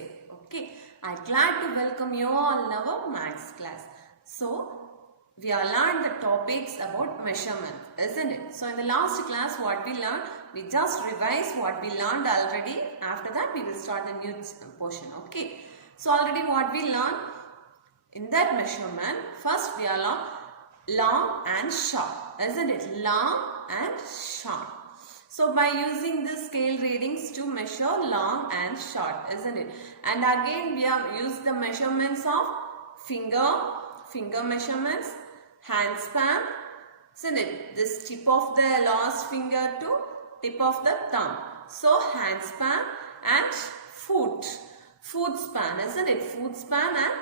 say. Okay, I'm glad to welcome you all in our maths class. So, we have learned the topics about measurement, isn't it? So, in the last class, what we learned, we just revised what we learned already. After that, we will start a new portion. Okay, so already what we learned in that measurement, first we are long and short, isn't it? Long and short. So by using the scale readings to measure long and short, isn't it? And again we have used the measurements of finger measurements, hand span, isn't it? This tip of the last finger to tip of the thumb. So hand span and foot span, isn't it? Foot span and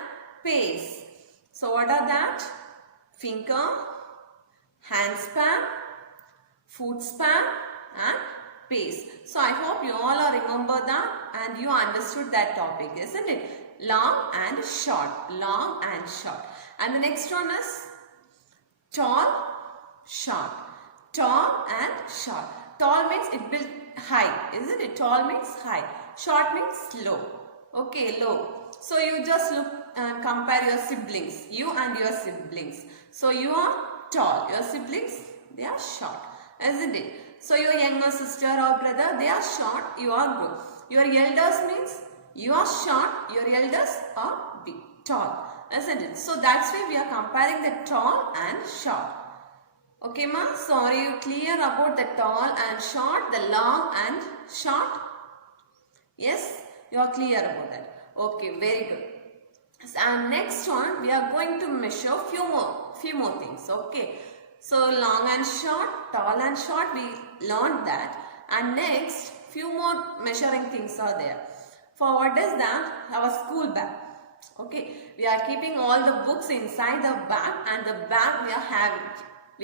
pace. So what are that? Finger, hand span, foot span and pace. So I hope you all are remember that and you understood that topic, isn't it? Long and short. Long and short. And the next one is tall, short. Tall and short. Tall means it will high, isn't it? Tall means high. Short means low. Okay, low. So you just look and compare your siblings. You and your siblings. So you are tall. Your siblings, they are short, isn't it? So your younger sister or brother, they are short. You are good. Your elders means you are short. Your elders are big, tall, isn't it? So that's why we are comparing the tall and short. Okay, ma? So are you clear about the tall and short, the long and short? Yes, you are clear about that. Okay, very good. And next one, we are going to measure few more things. Okay. So long and short, tall and short, we learned that. And next, few more measuring things are there. For what is that? Our school bag. Okay. We are keeping all the books inside the bag, and the bag we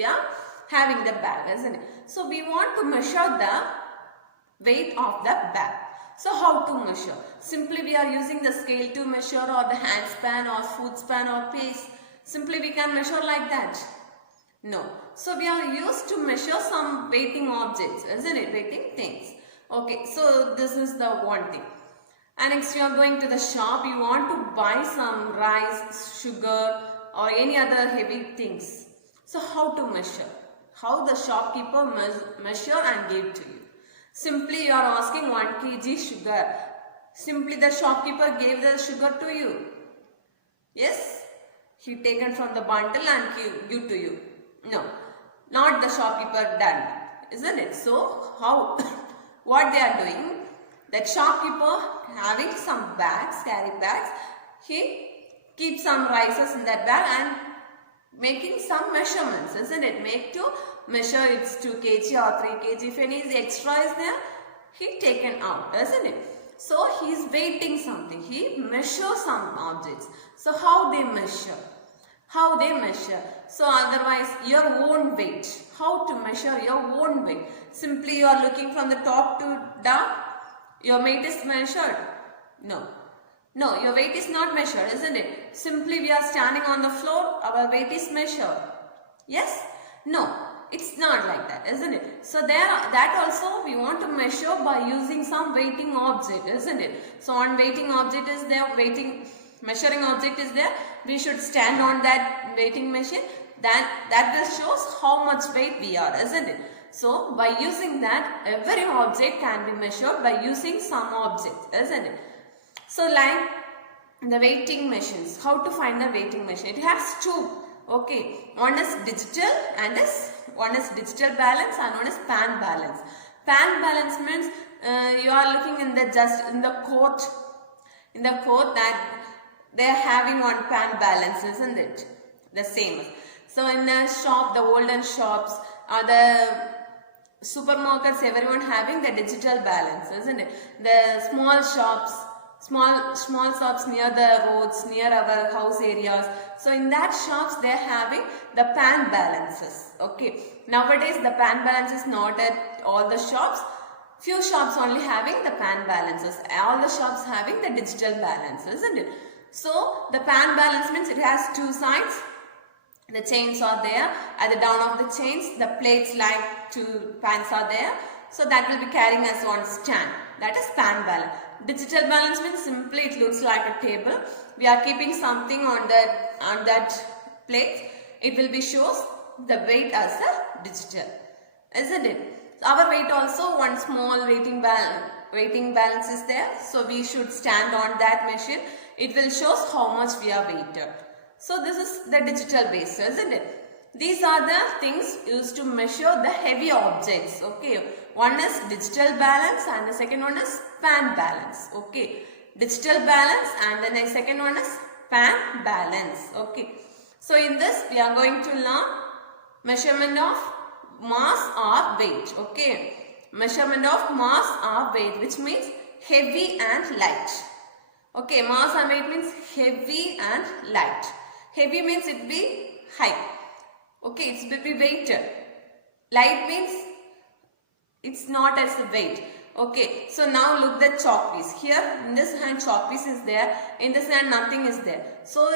are having the bag, isn't it? So we want to measure the weight of the bag. So how to measure? Simply we are using the scale to measure, or the hand span or foot span or pace. Simply we can measure like that. No. So we are used to measure some weighting objects, isn't it? Weighting things. Okay. So this is the one thing. And next you are going to the shop. You want to buy some rice, sugar or any other heavy things. So how to measure? How the shopkeeper measure and give to you? Simply you are asking 1 kg sugar. Simply the shopkeeper gave the sugar to you. Yes? He taken from the bundle and give to you. No, not the shopkeeper done that, isn't it? So, how, what they are doing, that shopkeeper having some bags, carry bags, he keeps some rices in that bag and making some measurements, isn't it? Make to measure it's 2 kg or 3 kg. If any extra is there, he taken out, isn't it? So, he is weighting something. He measures some objects. So, how they measure? How they measure? So otherwise your own weight. How to measure your own weight? Simply you are looking from the top to down. Your weight is measured? No. No, your weight is not measured, isn't it? Simply we are standing on the floor, our weight is measured. Yes? No, it's not like that, isn't it? So that also we want to measure by using some weighting object, isn't it? So on weighting object is there, measuring object is there, we should stand on that weighting machine. That will shows how much weight we are, isn't it? So by using that, every object can be measured by using some object, isn't it? So like the weighting machines, how to find the weighting machine? It has two. Okay, one is digital and one is digital balance and one is pan balance. Pan balance means you are looking in the court that they are having one pan balance, isn't it? The same. So in the shop, the olden shops or the supermarkets, everyone having the digital balance, isn't it? The small shops, small shops near the roads, near our house areas. So in that shops, they are having the pan balances. Okay. Nowadays, the pan balance is not at all the shops. Few shops only having the pan balances. All the shops having the digital balance, isn't it? So, the pan balance means it has two sides. The chains are there. At the down of the chains, the plates like two pans are there. So, that will be carrying as one stand. That is pan balance. Digital balance means simply it looks like a table. We are keeping something on that plate. It will be shows the weight as a digital, isn't it? Our weight also, one small weighting balance is there. So we should stand on that machine. It will shows how much we are weighted. So this is the digital base, isn't it? These are the things used to measure the heavy objects. Okay, one is digital balance and the second one is pan balance. Okay, digital balance and the next second one is pan balance. Okay, so in this we are going to learn measurement of mass or weight. Okay, measurement of mass or weight, which means heavy and light. Okay, mass and weight means heavy and light. Heavy means it be high. Okay, it's will be weighted. Light means it's not as a weight. Okay, so now look the chalk piece. Here in this hand chalk piece is there. In this hand nothing is there. So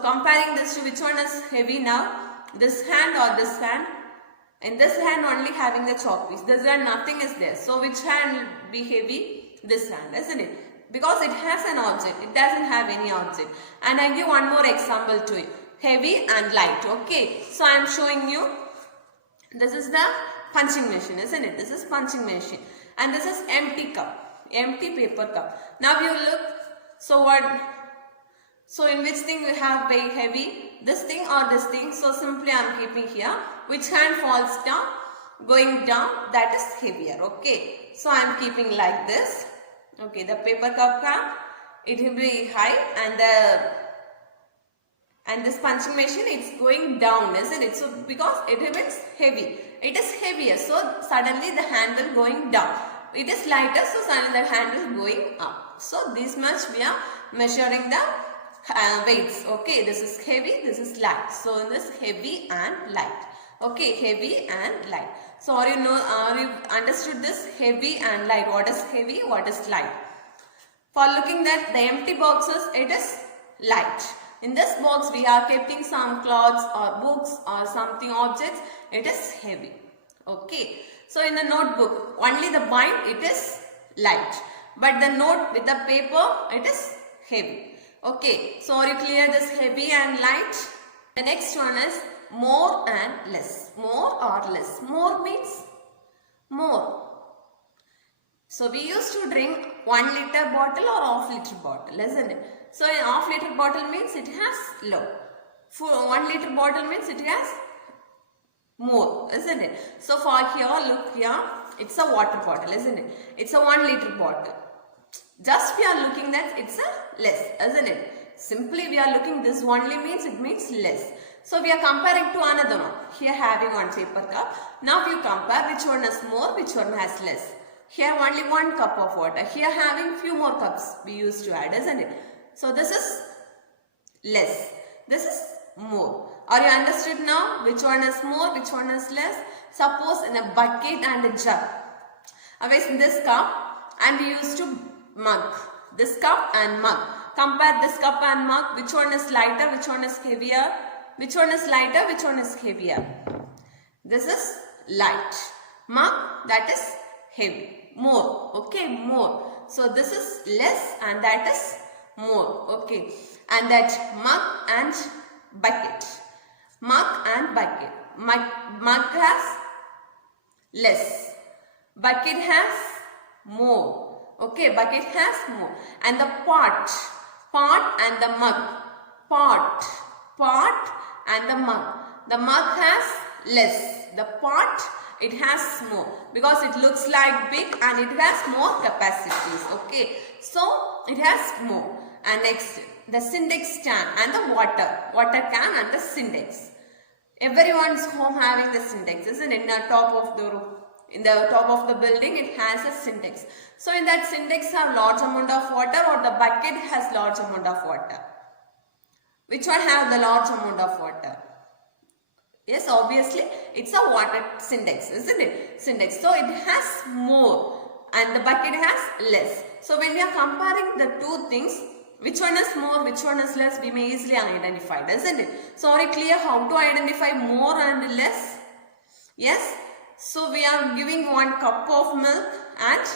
comparing this to which one is heavy now? This hand or this hand? In this hand only having the chalk piece. This hand nothing is there. So which hand will be heavy? This hand, isn't it? Because it has an object. It doesn't have any object. And I give one more example to it. Heavy and light. Okay, so I am showing you, this is the punching machine, isn't it? This is punching machine and this is empty cup, empty paper cup. Now you look, so in which thing we have very heavy, this thing or this thing? So simply I am keeping here, which hand falls down, going down, that is heavier. Okay, so I am keeping like this. Okay, the paper cup, it will be high and this punching machine, it's going down, isn't it? So because it is heavy, it is heavier, so suddenly the hand will going down. It is lighter, so suddenly the hand is going up. So this much we are measuring the weights. Okay, this is heavy, this is light. So in this heavy and light. Okay, heavy and light. So are you understood this heavy and light? What is heavy? What is light? For looking at the empty boxes, it is light. In this box, we are keeping some clothes or books or something objects. It is heavy. Okay. So in the notebook, only the bind, it is light. But the note with the paper, it is heavy. Okay. So are you clear this heavy and light? The next one is more and less. More or less. More means more. So we used to drink 1 liter bottle or half liter bottle, isn't it? So a half liter bottle means it has low. For 1 liter bottle means it has more, isn't it? So for here, look here, it's a water bottle, isn't it? It's a 1 liter bottle. Just we are looking that it's a less, isn't it? Simply we are looking this only means it means less. So we are comparing to another one. Here having one paper cup. Now you compare which one has more, which one has less. Here only 1 cup of water. Here having few more cups we used to add, isn't it? So this is less. This is more. Are you understood now? Which one is more, which one is less? Suppose in a bucket and a jug. Otherwise in this cup and we used to mug. This cup and mug. Compare this cup and mug. Which one is lighter, which one is heavier? Which one is lighter, which one is heavier? This is light. Mug, that is heavy. More. Okay, more. So this is less and that is more. Okay. And that mug and bucket. Mug and bucket. Mug has less. Bucket has more. Okay, bucket has more. And the pot and the mug. Pot and the mug. The mug has less. The pot, it has more because it looks like big and it has more capacities. Okay, so it has more. And next, the Sintex stand and the water can and the Sintex. Everyone's home having the Sintex, isn't it? In the top of the roof, in the top of the building, it has a Sintex. So in that Sintex have large amount of water, or the bucket has large amount of water. Which one have the large amount of water? Yes, obviously it's a water Sintex, isn't it? Sintex. So it has more and the bucket has less. So when we are comparing the two things, which one is more, which one is less, we may easily identify, isn't it? So are you clear how to identify more and less? Yes. So we are giving 1 cup of milk and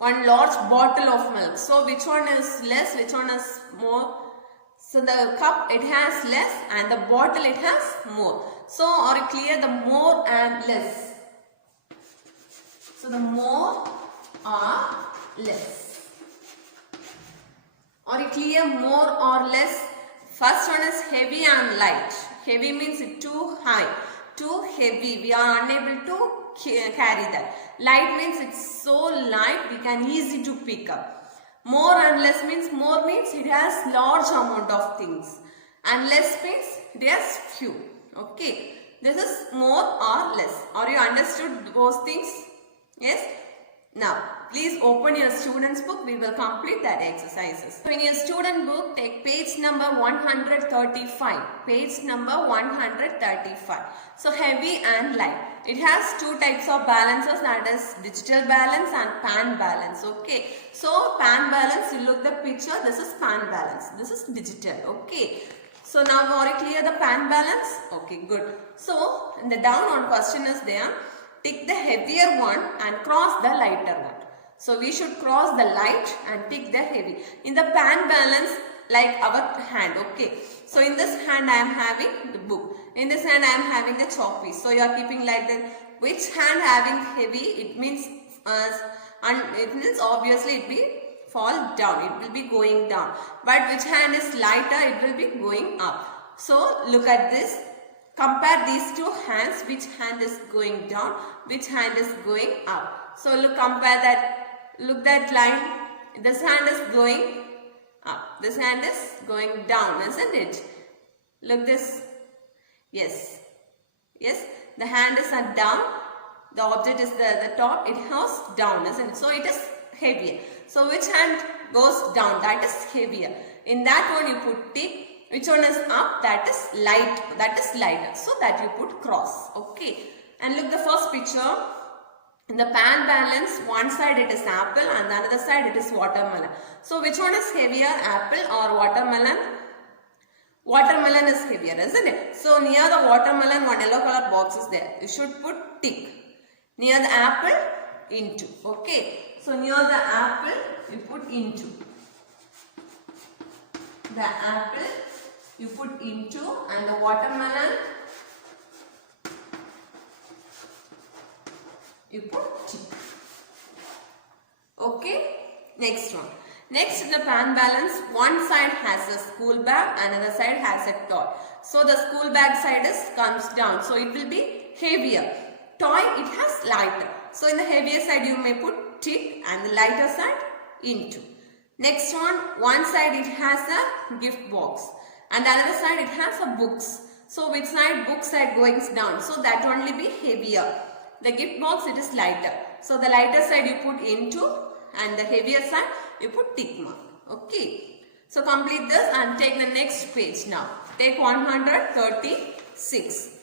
one large bottle of milk. So which one is less, which one is more? So the cup it has less and the bottle it has more. So are you clear? The more and less. So the more or less. Are you clear? More or less? First one is heavy and light. Heavy means it's too high, too heavy. We are unable to carry that. Light means it's so light we can easy to pick up. More and less means more means it has large amount of things and less means it has few. Okay. This is more or less. Are you understood those things? Yes. Now, please open your student's book. We will complete that exercises. So, in your student book, take page number 135. Page number 135. So, heavy and light. It has two types of balances, that is digital balance and pan balance. Okay. So, pan balance, you look the picture. This is pan balance. This is digital. Okay. So, now are you clear the pan balance? Okay, good. So, in the down on question is there. Tick the heavier one and cross the lighter one. So we should cross the light and tick the heavy. In the pan balance, like our hand, okay. So in this hand I am having the book. In this hand I am having the chalk piece. So you are keeping like that. Which hand having heavy? It means obviously it will fall down. It will be going down. But which hand is lighter? It will be going up. So look at this. Compare these two hands, which hand is going down, which hand is going up. So look, compare that, look that line, this hand is going up, this hand is going down, isn't it? Look this, yes, yes, the hand is at down, the object is the top, it goes down, isn't it? So it is heavier. So which hand goes down? That is heavier. In that one you put tick. Which one is up? That is light. That is lighter. So that you put cross. Okay. And look the first picture. In the pan balance, one side it is apple and the other side it is watermelon. So which one is heavier? Apple or watermelon? Watermelon is heavier, isn't it? So near the watermelon, one yellow color box is there. You should put tick. Near the apple, into. Okay. So near the apple, you put into. The apple you put into and the watermelon you put tick. Okay. Next one. Next in the pan balance, one side has a school bag and another side has a toy. So the school bag side comes down. So it will be heavier. Toy it has lighter. So in the heavier side you may put tick and the lighter side into. Next one side it has a gift box. And the other side it has a books. So which side? Book side goes down. So that only be heavier. The gift box it is lighter. So the lighter side you put into and the heavier side you put tick mark. Okay. So complete this and take the next page now. Take 136.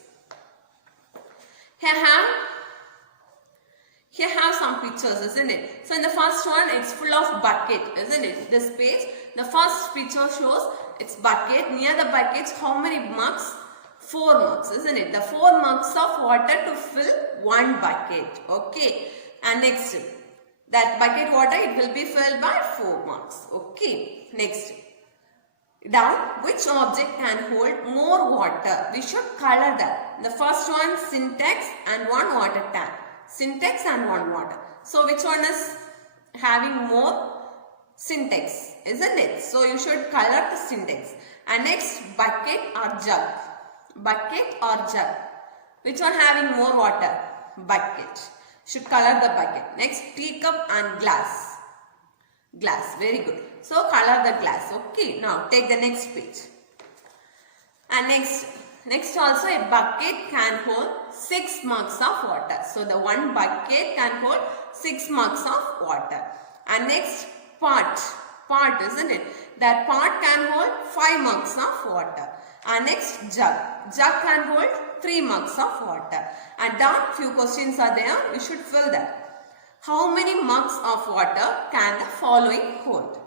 Here have some pictures, isn't it? So in the first one, it's full of bucket, isn't it? This page, the first picture shows it's bucket. Near the buckets, how many mugs? 4 mugs, isn't it? The 4 mugs of water to fill one bucket. Okay. And next, that bucket water, it will be filled by 4 mugs. Okay. Next. Down, which object can hold more water? We should color that. The first one, syntax and one water tank. Syntax and one water. So which one is having more? Syntax, isn't it? So you should color the syntax. And next, bucket or jug. Bucket or jug. Which one having more water? Bucket. Should color the bucket. Next, teacup and glass. Glass, very good. So color the glass. Okay, now take the next page. And next also a bucket can hold 6 mugs of water. So the one bucket can hold 6 mugs of water. And next pot, isn't it? That pot can hold 5 mugs of water. And next jug can hold 3 mugs of water. And down few questions are there. You should fill that. How many mugs of water can the following hold?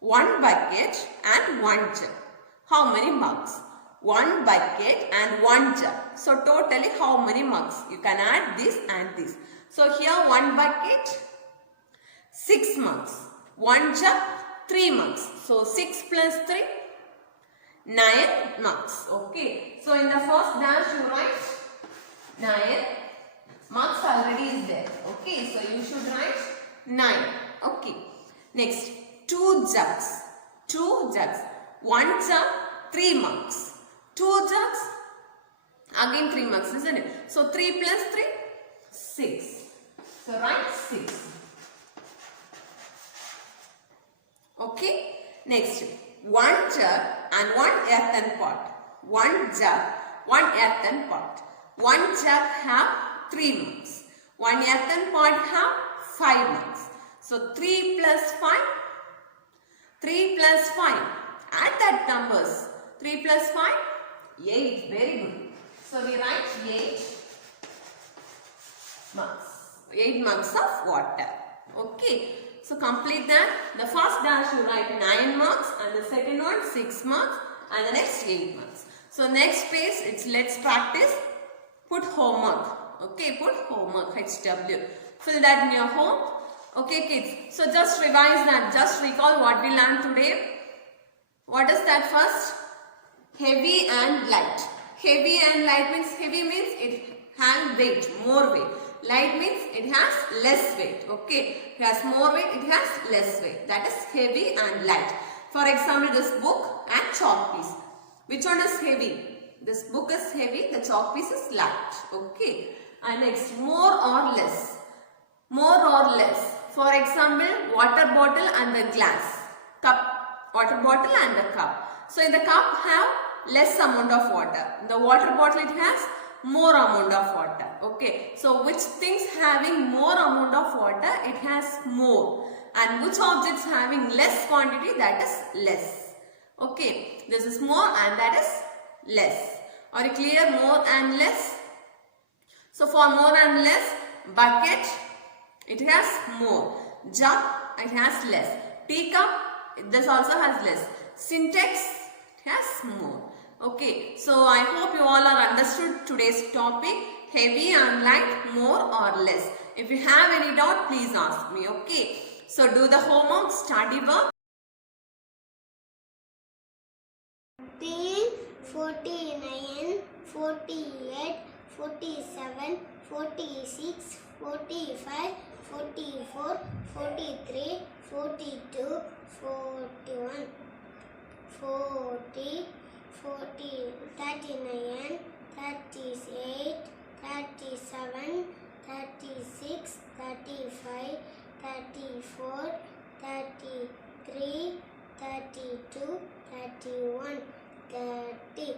1 bucket and 1 jug. How many mugs? 1 bucket and 1 jug. So totally how many mugs? You can add this and this. So here 1 bucket, 6 marks. 1 jug, 3 marks. So 6 plus 3, 9 marks. Okay. So in the first dash you write 9 marks already is there. Okay. So you should write 9. Okay. Next, 2 jugs. 2 jugs. 1 jug, 3 marks. 2 jugs, again 3 marks, isn't it? So 3 plus 3, 6. So write 6. Okay. Next, 1 jug and 1 earthen pot. 1 jug, 1 earthen pot. 1 jug have 3 marks. 1 earthen pot have 5 marks. So 3 plus 5, 3 plus 5. Add that numbers. 3 plus 5, 8. Very good. So we write 8 marks. 8 marks of water. Okay. So complete that. The first dash you write 9 marks and the second one 6 marks and the next 8 marks. So next page it's let's practice. Put homework. Okay, put homework HW. Fill that in your home. Okay kids. So just revise that. Just recall what we learned today. What is that first? Heavy and light. Heavy and light means heavy means it has weight, more weight. Light means it has less weight. Okay. It has more weight, it has less weight. That is heavy and light. For example, this book and chalk piece. Which one is heavy? This book is heavy, the chalk piece is light. Okay. And next, more or less. More or less. For example, water bottle and the glass. Cup. Water bottle and the cup. So in the cup have less amount of water. In the water bottle it has more amount of water. Okay. So which things having more amount of water, it has more. And which objects having less quantity, that is less. Okay. This is more and that is less. Are you clear? More and less. So for more and less, bucket, it has more. Jug, it has less. Teacup, this also has less. Syntax, it has more. Okay, so I hope you all are understood today's topic. Heavy and light, more or less. If you have any doubt, please ask me. Okay, so do the homework, study work. 49, 48, 47, 46, 45, 44, 43, 42, 41, 40, 39, 38, 37, 36, 35, 34, 33, 32, 31, 30,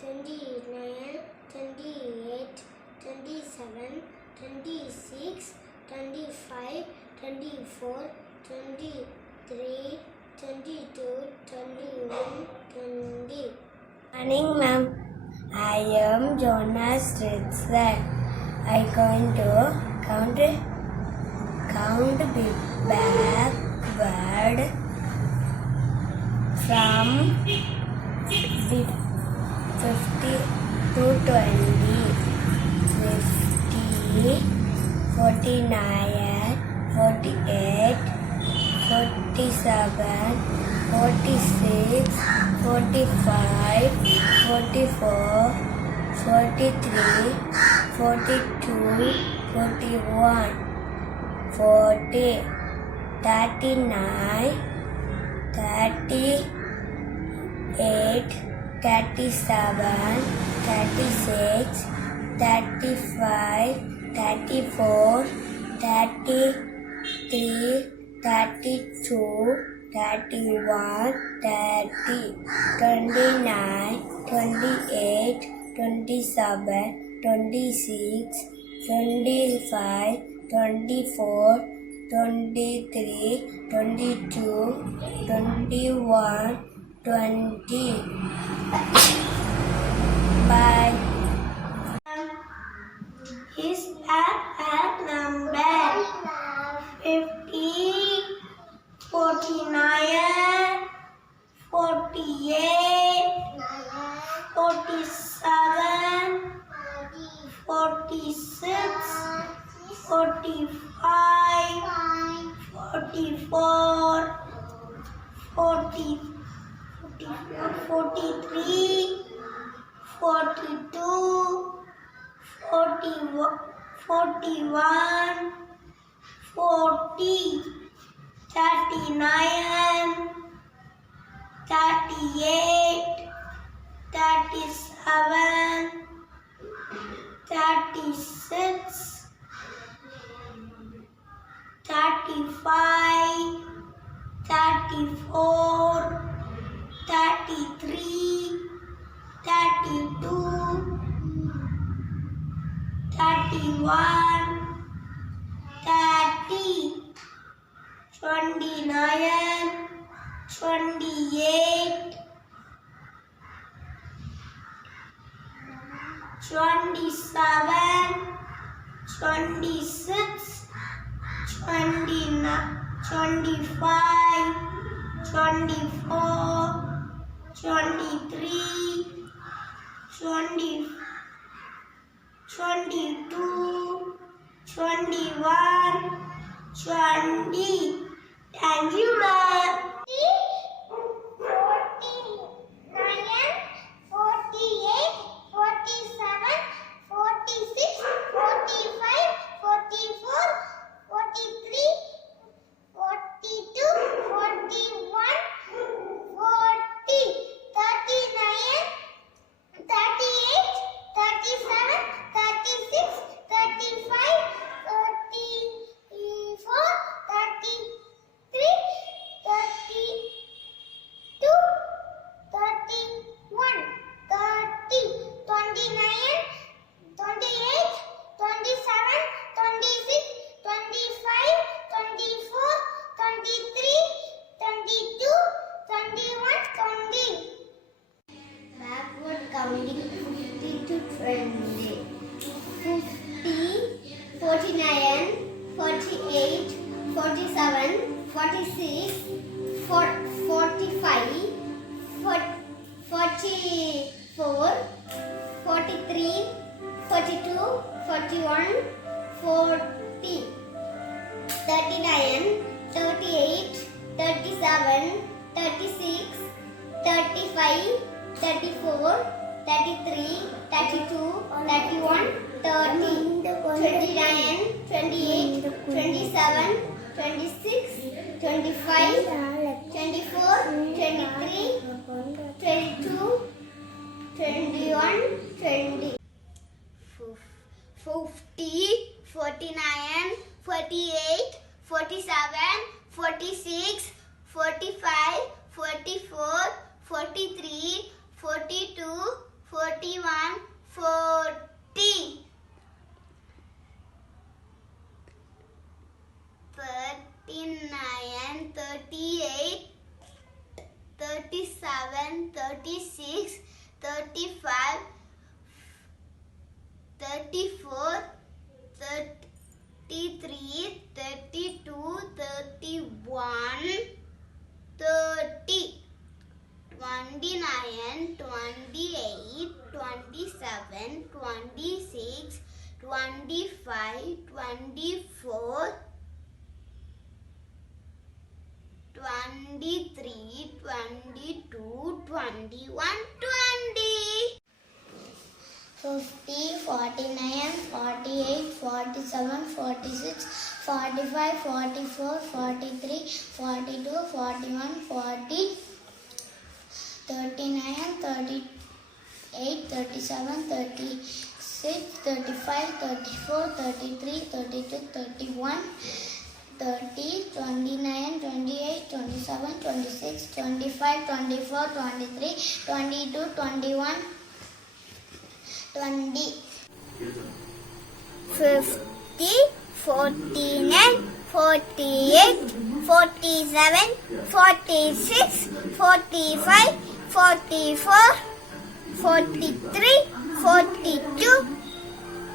29, 28, 27, 26, 25, 24, 23, 22, 21, 20. Morning, ma'am. I am Jonas Ritzer. I going to count backward from 50 to 20. 50, 49, 48, 47, 46, 45, 44, 43, 42, 41, 40, 39, 38, 37, 36, 35, 34, 33, 32, 31, 30, 29, 28, 27, 26, 25, 24, 23, 22, 21, 20. Bye. His at number 50, 49, 48, 47, 46, 45, 44, 40, 43, 42, 41, 40, 39, 38, 37, 36, 35, 34, 33, 32, 31, 30, 29, 28, 27, 26, 29, 25, 24, 23, 22, 21, 20. Thank you, ma'am. 49, 48, 47, 46, 45, 44, 43, 42, 41, 40, 39, 38, 37, 36, 35, 34, 33, 32, 31, 30, 29, 28, 27, 26, 25, 24, 23, 22, 21, 20. Backward counting 50 to 20. 50, 49, 48, 47, 46, 45, 44, 43, 42, 41, 40, 39, 38, 37, 36, 35, 34, 33, 32, 31, 30, 29, 28, 27, 26, 25, 24, 23, 22, 21, 20. 50, 49, 48, 47, 46, 45, 44, 43, 42, 41, 40. 39, 38, 37, 36, 35, 34, 33, 32, 31, 30, 29, 28, 27, 26, 25, 24, 23, 22, 21, 20. 50, 49, 48, 47, 46, 45, 44, 43, 42, 41, 40, 39, 38, 37, 36, 35, 34, 33, 32, 31, 30, 29, 28, 27, 26, 25, 24, 23, 22, 21, 20. 50, 49, 48, 47, 46, 45, 44, 43, 42,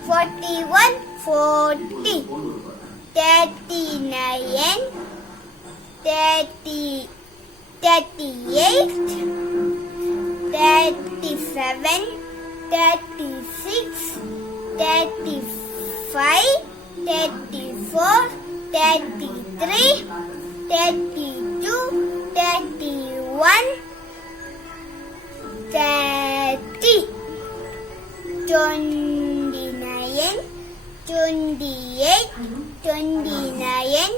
41, 40, 39, 30, 38, 37, 36, 35, 34, 33, 32, 31, 30, 29, 28, 29,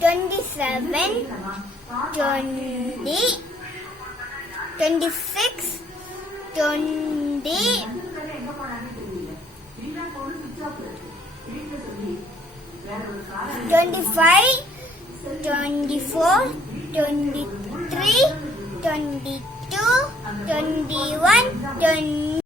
27, 20, 26, 20, 25, 24, 23, 22, 21, 20.